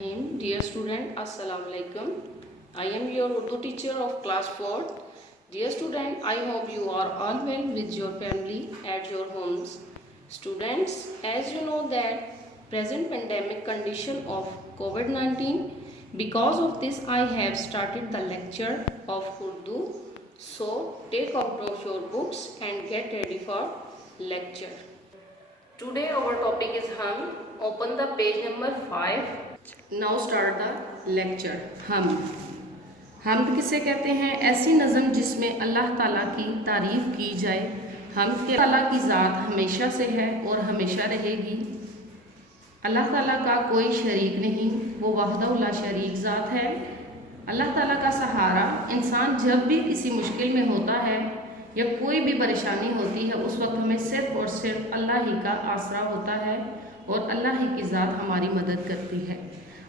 Dear student, Assalamu alaikum. I am your Urdu teacher of class 4. Dear student, I hope you are all well with your family at your homes. Students, as you know that present pandemic condition of COVID-19, because of this I have started the lecture of Urdu. So take out of your books and get ready for lecture. Today our topic is hum. Open the page number 5. Now start the lecture. हमद किसे कहते हैं? ऐसी नज़म जिसमें अल्लाह ताला की तारीफ़ की जाए। हमद के ताला की ज़ात हमेशा से है और हमेशा रहेगी। अल्लाह ताला का कोई शरीक नहीं, वो वहदहु ला शरीक ज़ात है। अल्लाह ताला का सहारा इंसान जब भी किसी मुश्किल में होता है या कोई भी परेशानी होती है, उस वक्त हमें सिर्फ़ और सिर्फ अल्लाह ही का आसरा होता है और अल्लाह ही की ज़ात हमारी मदद करती है।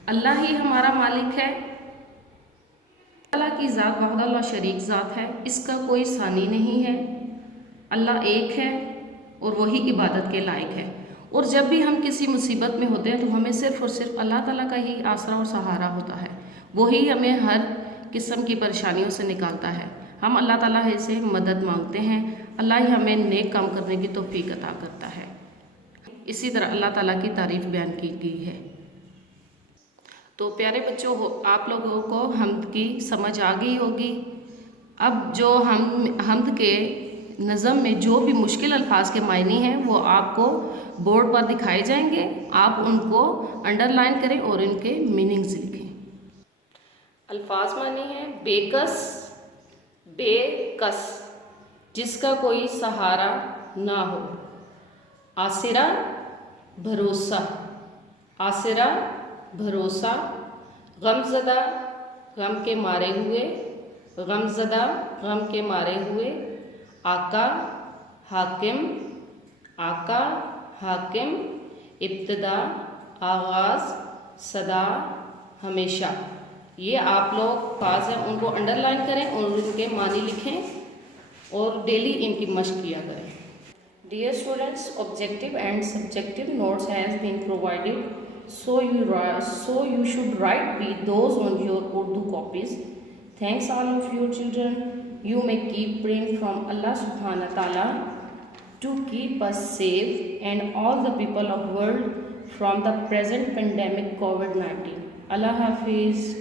अल्लाह ही हमारा मालिक है। अल्लाह की ज़ात वहदहु ला शरीक ज़ात है, इसका कोई सानी नहीं है। अल्लाह एक है और वही इबादत के लायक है। और जब भी हम किसी मुसीबत में होते हैं तो हमें सिर्फ़ और सिर्फ अल्लाह ताला का ही आसरा और सहारा होता है। वही हमें हर किस्म की परेशानियों से निकालता है। हम अल्लाह ताला से मदद मांगते हैं। अल्लाह ही हमें नेक काम करने की तौफीक अता करता है। इसी तरह अल्लाह ताला की तारीफ़ बयान की गई है। तो प्यारे बच्चों, आप लोगों को हमद की समझ आ गई होगी। अब जो हमद के नज़म में जो भी मुश्किल अल्फाज के मायने हैं वो आपको बोर्ड पर दिखाए जाएंगे। आप उनको अंडरलाइन करें और इनके मीनिंग्स लिखें। अल्फाज माने हैं बेकस, बेकस जिसका कोई सहारा ना हो। आसिरा, भरोसा, आसिरा भरोसा। गमज़दा, गम के मारे हुए, गमज़दा गम के मारे हुए। आका, हाकिम, आका, हाकिम। इब्तिदा, आगाज़, सदा, हमेशा। ये आप लोग पास हैं, उनको अंडरलाइन करें और उनके मानी लिखें और डेली इनकी मश्क किया करें। Dear students, objective and subjective notes has been provided, so you should write those on your Urdu copies. Thanks all of you children. You may keep praying from Allah Subhanahu wa Taala to keep us safe and all the people of world from the present pandemic COVID-19. Allah Hafiz.